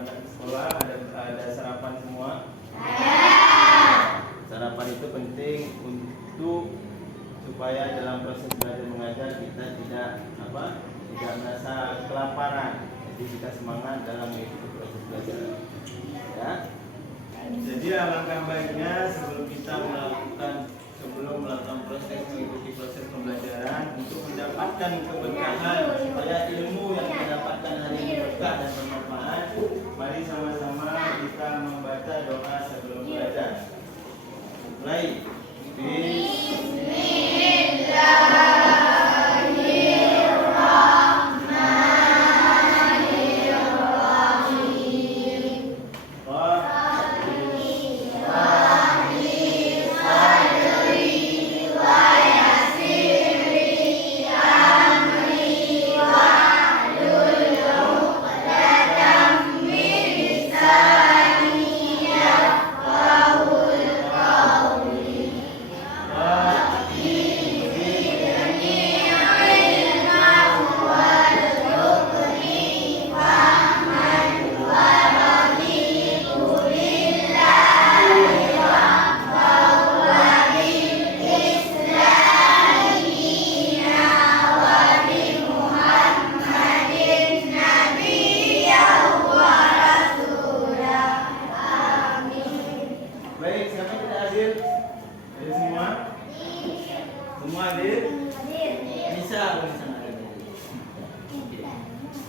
berangkat ke sekolah ada sarapan semua? Sarapan itu penting untuk supaya dalam proses belajar mengajar kita tidak merasa kelaparan. Jadi kita semangat dalam mengikuti proses belajar. Ya. Jadi alangkah baiknya sebelum melakukan proses mengikuti proses pembelajaran untuk mendapatkan keberkahan supaya ilmu yang kita dapatkan hari ini berkah dan bermanfaat. Mari sama-sama kita membaca doa sebelum belajar. Mulai.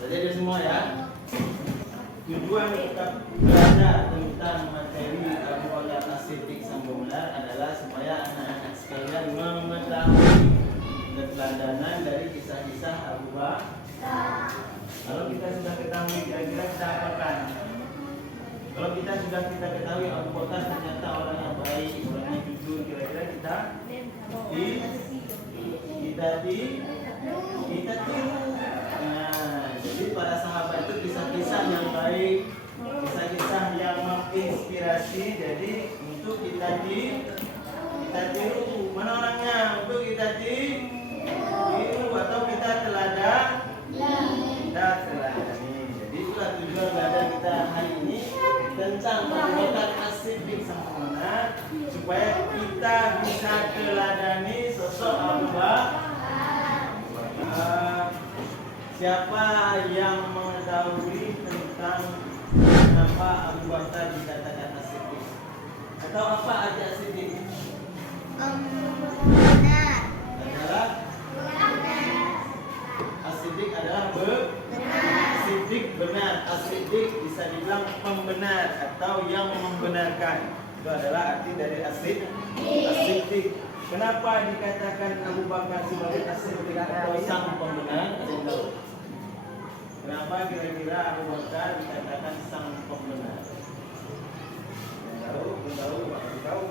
Belajar semua ya. Tujuan kita belajar tentang materi Abu Bakar As-Siddiq sang pembenar adalah supaya anak-anak sekalian mengetahui keteladanan dari kisah-kisah Abu Bakar. Kalau kita sudah ketahui, kira-kira kita apakan? Kalau kita sudah ketahui Abu Bakar ternyata orang yang baik, orang yang jujur, kira-kira kita tiru. Nah, jadi para sahabat itu kisah-kisah yang baik, kisah-kisah yang menginspirasi. Jadi untuk kita tiru. Mana orangnya? Untuk kita tiru atau kita teladani. Jadi itulah tujuan belajar kita hari ini tentang Abu Bakar As-Siddiq sang pembenar, supaya kita bisa teladani sosok Abu Bakar. Siapa yang mengetahui tentang kenapa Abu Bakar dikatakan As-Siddiq? Atau apa arti As-Siddiq? Benar. As-Siddiq adalah Siddiq benar. As-Siddiq bisa dibilang pembenar atau yang membenarkan. Itu adalah arti dari As-Siddiq. Kenapa dikatakan Abu Bakar sebagai As-Siddiq atau sang pembenar? Kenapa kira-kira Abu Bakar dikatakan sang pembenar? Tahu.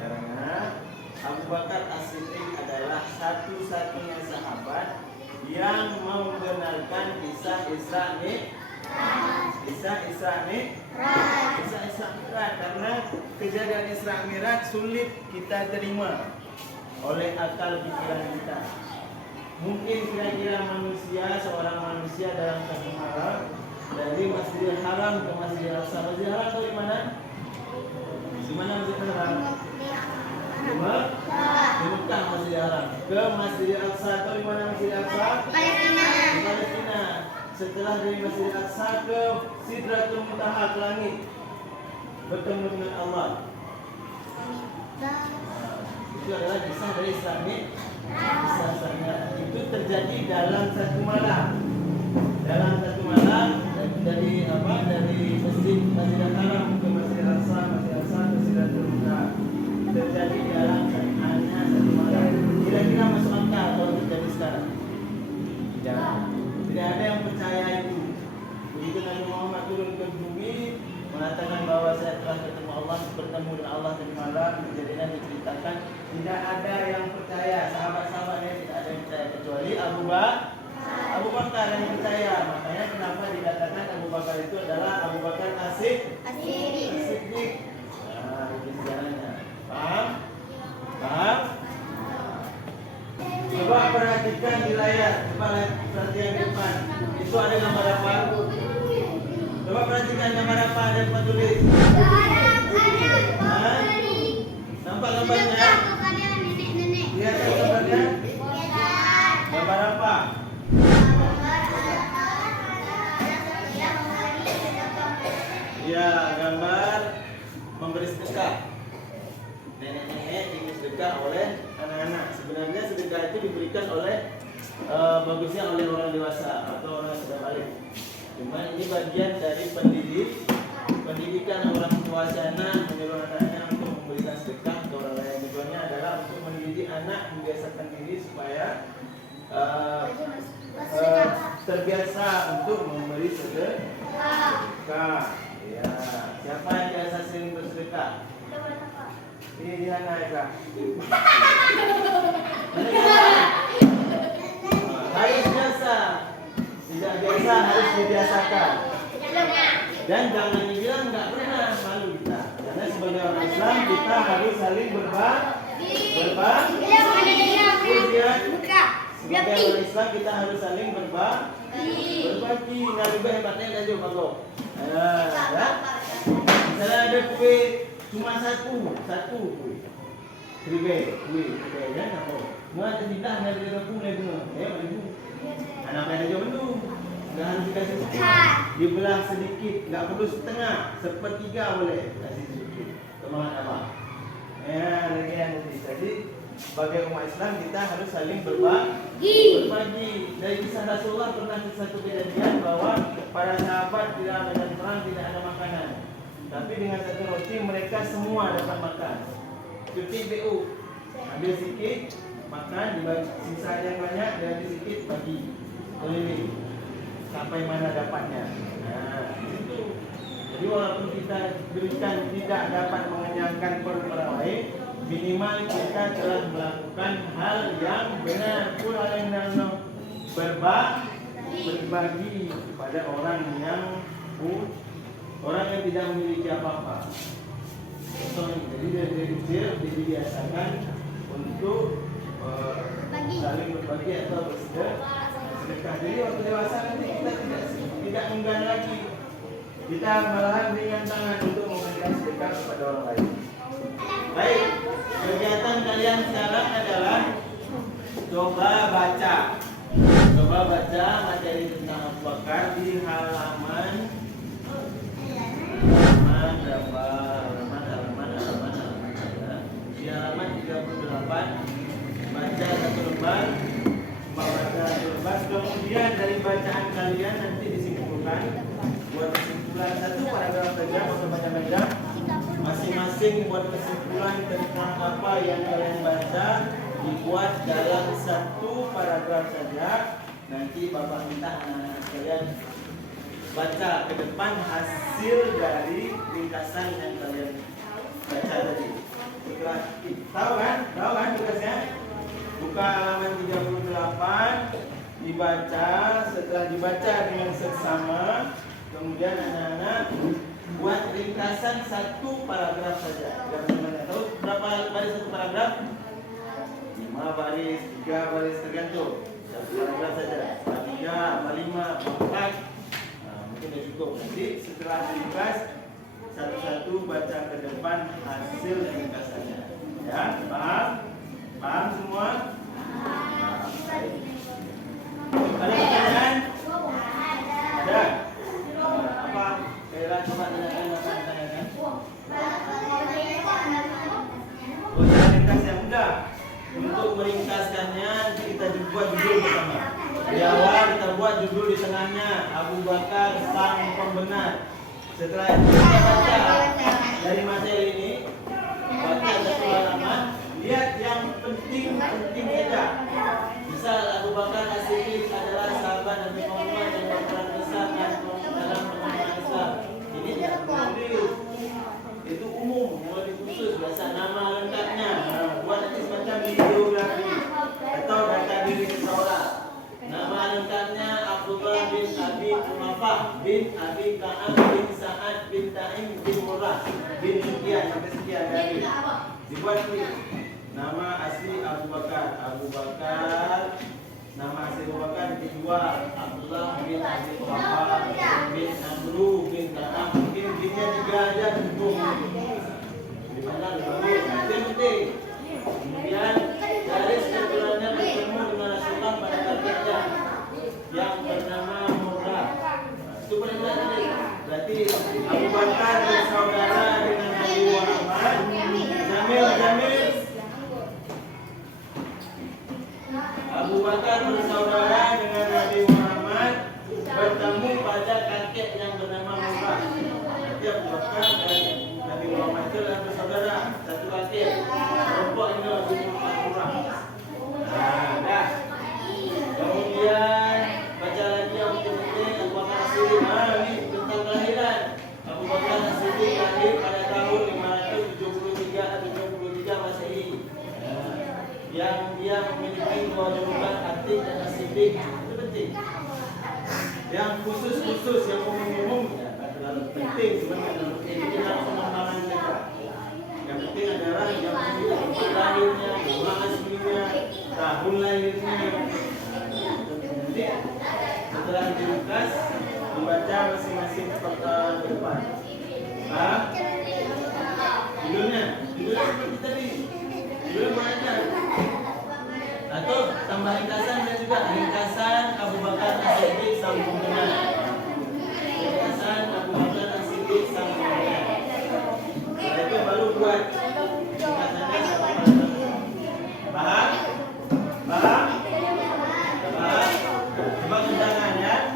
Karena Abu Bakar As-Siddiq adalah satu-satunya sahabat yang membenarkan kisah Isra Mi'raj. Karena kejadian Isra Mi'raj sulit kita terima oleh akal pikiran kita. Mungkin kira-kira seorang manusia dalam satu malam dari Masjidil Haram ke Masjidil Aqsa. Masjidil Haram itu di mana? Di mana Masjidil Haram? Di Mekah Masjidil Haram. Ke Masjidil Aqsa atau di mana Masjidil Aqsa? Di Palestina. Setelah dari Masjidil Aqsa ke Sidratul Muntaha, ke langit, bertemu dengan Allah. Itu adalah kisah dari Isra Mi'raj. Itu terjadi dalam satu malam. Dari Masjidil Haram ke Masjidil Aqsa ke Sidratul Muntaha. Terjadi dalam hanya satu malam. Kira-kira masuk akal kalau terjadi sekarang? Tidak ada yang percaya itu. Begitu Nabi Muhammad turun ke bumi mengatakan bahwa saya telah bertemu dengan Allah tadi malam, kejadian diceritakan, tidak ada yang percaya. Sahabat-sahabatnya tidak ada yang percaya kecuali Abu Bakar yang percaya. Makanya kenapa dikatakan Abu Bakar itu adalah Abu Bakar As-Siddiq. Nah, itu sejarahnya. Paham? Coba perhatikan di layar. Coba perhatikan di depan. Itu ada gambar apa? Coba perhatikan gambar ada tempat tulis? Hah? Nampak gambarnya? Lihat gambarnya? Gambar apa? Ya, gambar memberi sedekah. Nenek-nenek ingin sedekah oleh anak-anak. Sebenarnya sedekah itu diberikan oleh bagusnya oleh orang dewasa atau orang yang sudah balik. Cuma ini bagian dari pendidikan orang tua sana menyuruh anaknya untuk memberikan sedekah ke orang lain. Tujuannya adalah untuk mendidik anak membiasakan diri supaya terbiasa untuk memberi sedekah. Ya, siapa yang biasa sering bersedekah? Ini dia Naika. Harus biasa, tidak biasa harus dibiasakan. Dan jangan dibilang nggak pernah, malu kita. Karena sebagai orang Islam kita harus saling berbagi. Sebagai orang Islam kita harus saling berbagi. Nggak lebih hebatnya dan juga bagus. Ya. Misalnya ada kue cuma satu kue. Kue ya apa? Mua tidak ada pun lagi anak ada juga mendung. Nggak harus dikasih setengah. Dibelah sedikit, nggak perlu setengah, sepertiga boleh kasih sedikit. Semangat apa? Ya, lagi yang jadi sebagai umat Islam kita harus saling berbagi. Dari kisah Rasulullah pernah satu kejadian bahwa para sahabat di dalam medan perang tidak ada makanan. Tapi dengan satu roti mereka semua dapat makan. Cuti BU, ambil sedikit, makan, dibagi sisa yang banyak, dan ambil sedikit bagi keliling sampai mana dapatnya. Nah, itu. Jadi walaupun kita berikan tidak dapat mengenyangkan perut orang lain, minimal kita telah melakukan hal yang benar pula yang berbagi kepada orang yang tidak memiliki apa-apa. Jadi dari kecil dibiasakan untuk saling berbagi atau bersedekah. Jadi waktu dewasa nanti kita tidak enggan lagi. Kita malahan ringan tangan untuk memberikan sedekah kepada orang lain. Baik, kegiatan kalian sekarang adalah coba baca materi tentang Abu Bakar di halaman berapa? Di halaman 38. Baca satu lembar, kemudian dari bacaan kalian nanti disimpulkan. Buat kesimpulan satu paragraf saja, atau baca-baca. Masing-masing buat kesimpulan tentang apa yang kalian baca, dibuat dalam satu paragraf saja. Nanti Bapak minta anak-anak kalian baca ke depan hasil dari ringkasan yang kalian baca tadi. Setelah tahu kan tugasnya? Buka halaman 38, dibaca. Setelah dibaca dengan seksama, kemudian anak-anak buat ringkasan satu paragraf saja. Tahu berapa baris satu paragraf? 5 baris, 3 baris, tergantung. Satu paragraf saja. 3, 5, 4. Mungkin sudah cukup. Nanti setelah ringkas satu-satu baca ke depan hasil ringkasannya. Ya, paham? Paham semua? Ada pertanyaan? Ada? Apa? Kira coba tanyakan apa pertanyaan? Cara ringkas yang mudah. Untuk meringkaskannya kita buat judul bersama. Di awal kita buat judul, di tengahnya Abu Bakar sang pembenar. Setelah itu kita baca dari materi ini, baca satu halaman, lihat yang penting saja. Misal Abu Bakar As-Siddiq adalah sahabat Nabi Muhammad yang berperan besar dalam pengembangan Islam. Ini tidak perlu, itu umum, yang lebih khusus. Biasa nama lengkapnya, buat nanti semacam biografi atau data diri seseorang. Nama lengkapnya Abdullah bin Abi Quhafah bin Abi Ka'ab bin Sa'ad bin Ta'im bin Murrah bin sekian sampai sekian dari dibuat tulis. Nama asli Abu Bakar. Nama asli Abu Bakar kedua Abdullah bin Abi Quhafah bin Amru bin Ka'ab bin Bakar bersaudara dengan Nabi Muhammad. Jamil. Abu Bakar bersaudara dengan Nabi Muhammad bertemu pada kakek yang bernama Murrah. Nanti Abu Bakar dan Nabi Muhammad itu adalah bersaudara, satu kakek. Kelompok ini Abu Murrah. Dah. Kemudian baca lagi yang penting Abu Bakar As-Siddiq. Ini tentang kelahiran. Abu Bakar As-Siddiq lahir pada tahun 573 Masehi. Yang dia memiliki dua julukan Atiq dan As-Siddiq. Itu penting. Yang khusus yang umum terlalu penting sebenarnya ini dalam pengembangan mereka. Yang penting adalah yang memiliki lahirnya, bulan aslinya, tahun lahirnya. Jadi setelah diringkas dibaca masing-masing depan. Paham? Judulnya seperti tadi. Judulnya mana? Atau tambah ringkasan dan juga ringkasan Abu Bakar As-Siddiq sang pembenar. Ringkasan Abu Bakar As-Siddiq sang pembenar. Itu baru buat ringkasannya sampai pada paham? Paham? Paham? Coba undangan ya.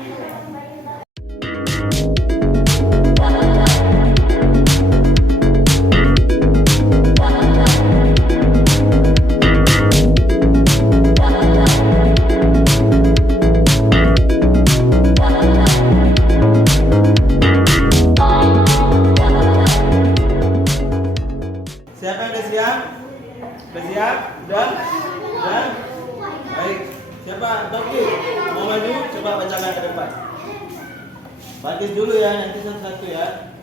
Siapa yang udah siap? Udah siap? Udah? Baik. Siapa? Tauqir. Mau maju? Coba bacakan ke depan. Batis dulu ya, nanti satu-satu ya.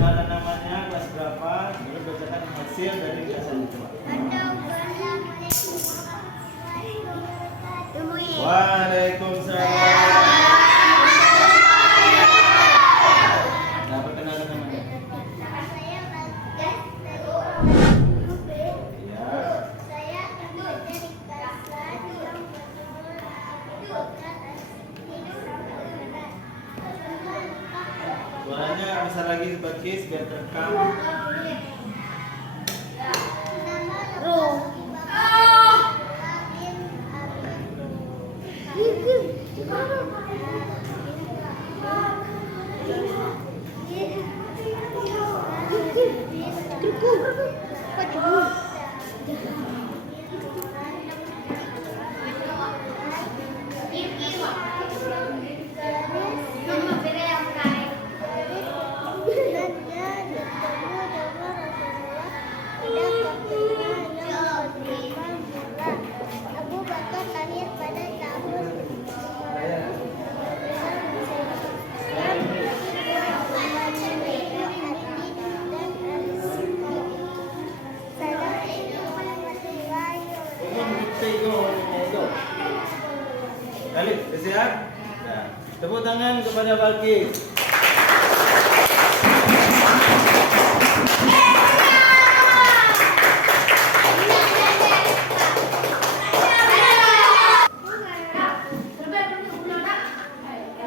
Mana namanya, kelas berapa, baru bacakan hasil dari ringkasan coba. Waalaikumsalam. Nah, perkenalkan namanya. Suaranya besar lagi Bakis biar terekam. Abu Bakar lahir pada tahun Kali, siap? Ya. Tepuk tangan kepada Balkis.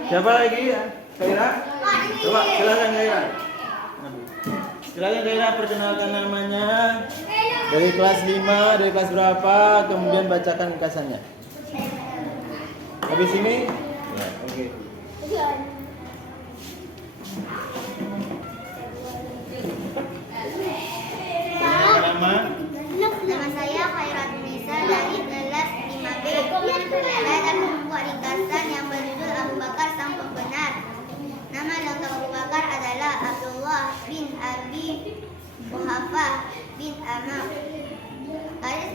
Siapa lagi ya? Kaira? Coba silakan Kaira. Silakan Kaira perkenalkan namanya. Dari kelas 5, dari kelas berapa, kemudian bacakan ringkasannya. Habis ini? Ya, oke. Nama? Nama saya Khairatun-Nisa dari kelas 5B. Saya akan membuat ringkasan yang berjudul Abu Bakar sang pembenar. Nama lengkap Abu Bakar adalah Abdullah bin Abi Quhafah bin Amr. Garis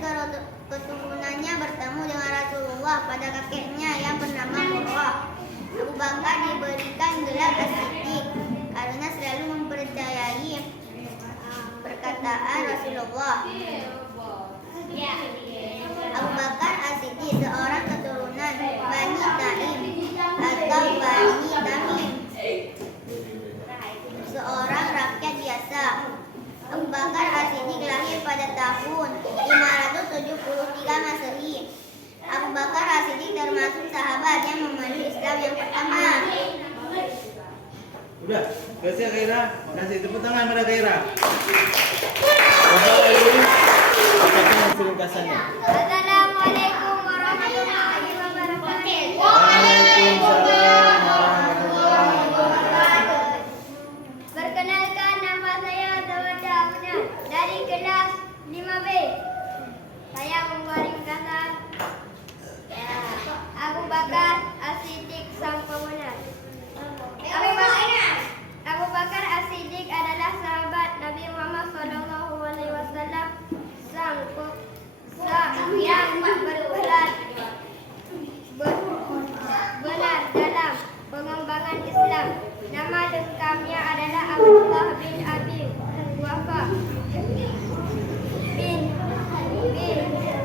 keturunannya bertemu dengan Rasulullah pada kakeknya yang bernama Murrah. Abu Bakar diberikan gelar As-Siddiq karena selalu mempercayai perkataan Rasulullah. Abu Bakar As-Siddiq seorang keturunan Bani Taim atau Bani Tamim, seorang rakyat biasa. Abu Bakar As-Siddiq lahir pada tahun 573 Masehi. Abu Bakar As-Siddiq termasuk sahabat yang memeluk Islam yang pertama. Udah. Kasih Khaira, kasih tepuk tangan pada Khaira. Bapak Ibu, bacakan ringkasannya. Assalamualaikum warahmatullahi wabarakatuh. Waalaikumsalam warahmatullahi wabarakatuh. Perkenalkan, nama saya Zawada Amna dari kelas 5B. Saya membuat ringkasan Abu Bakar As-Siddiq sang pemenang. Abu Bakar As-Siddiq adalah sahabat Nabi Muhammad SAW yang benar dalam pengembangan Islam. Nama lengkapnya adalah Abdullah bin Abi Wafa bin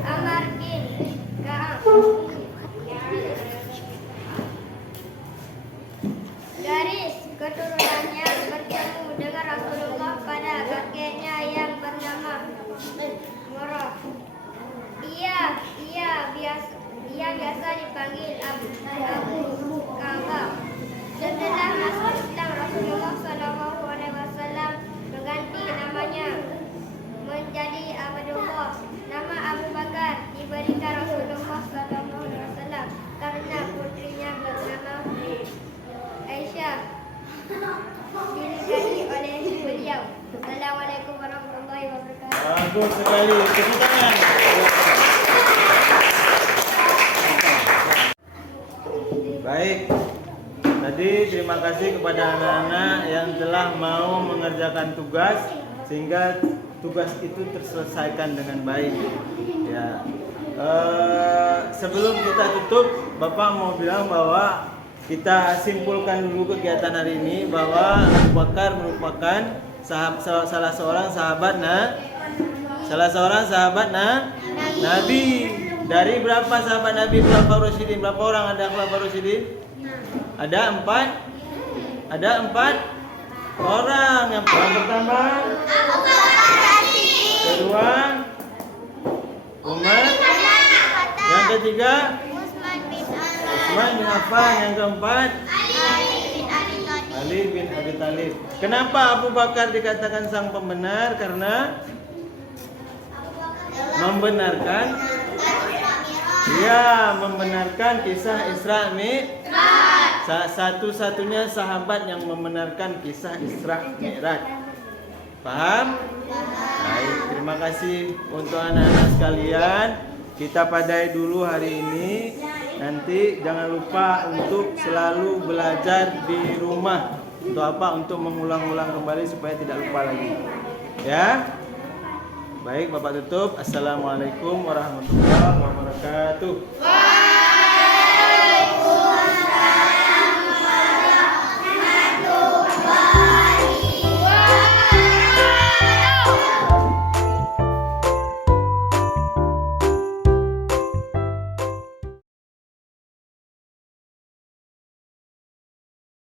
Amr bin Ka'ab. Garis keturunannya bertemu dengan Rasulullah pada kakeknya yang bernama Murrah. Ia biasa dipanggil Abu Ka'bah. Setelah masuk Islam, Rasulullah SAW mengganti namanya menjadi Abdullah. Nama Abu Bakar diberikan Rasulullah SAW karena putrinya bernama Aisyah dinikahi oleh beliau. Assalamualaikum warahmatullahi wabarakatuh. Bagus sekali. Tepuk tangan. Baik. Tadi terima kasih kepada anak-anak yang telah mau mengerjakan tugas sehingga tugas itu terselesaikan dengan baik. Ya. Sebelum kita tutup, Bapak mau bilang bahwa kita simpulkan dulu kegiatan hari ini bahwa Abu Bakar merupakan salah seorang sahabat Nabi. Dari berapa sahabat Nabi Khulafaur Rasyidin? Berapa orang ada Khulafaur Rasyidin? Ada empat orang. Yang pertama kedua Umar, yang ketiga Utsman bin Affan, yang keempat Ali bin Abi Thalib. Kenapa Abu Bakar dikatakan sang pembenar? Karena membenarkan kisah Isra Mi'raj. Satu-satunya sahabat yang membenarkan kisah Isra Mi'raj. Paham? Baik, terima kasih untuk anak-anak sekalian. Kita padai dulu hari ini. Nanti jangan lupa untuk selalu belajar di rumah. Untuk apa? Untuk mengulang-ulang kembali supaya tidak lupa lagi. Ya? Baik, Bapak tutup. Assalamualaikum warahmatullahi wabarakatuh.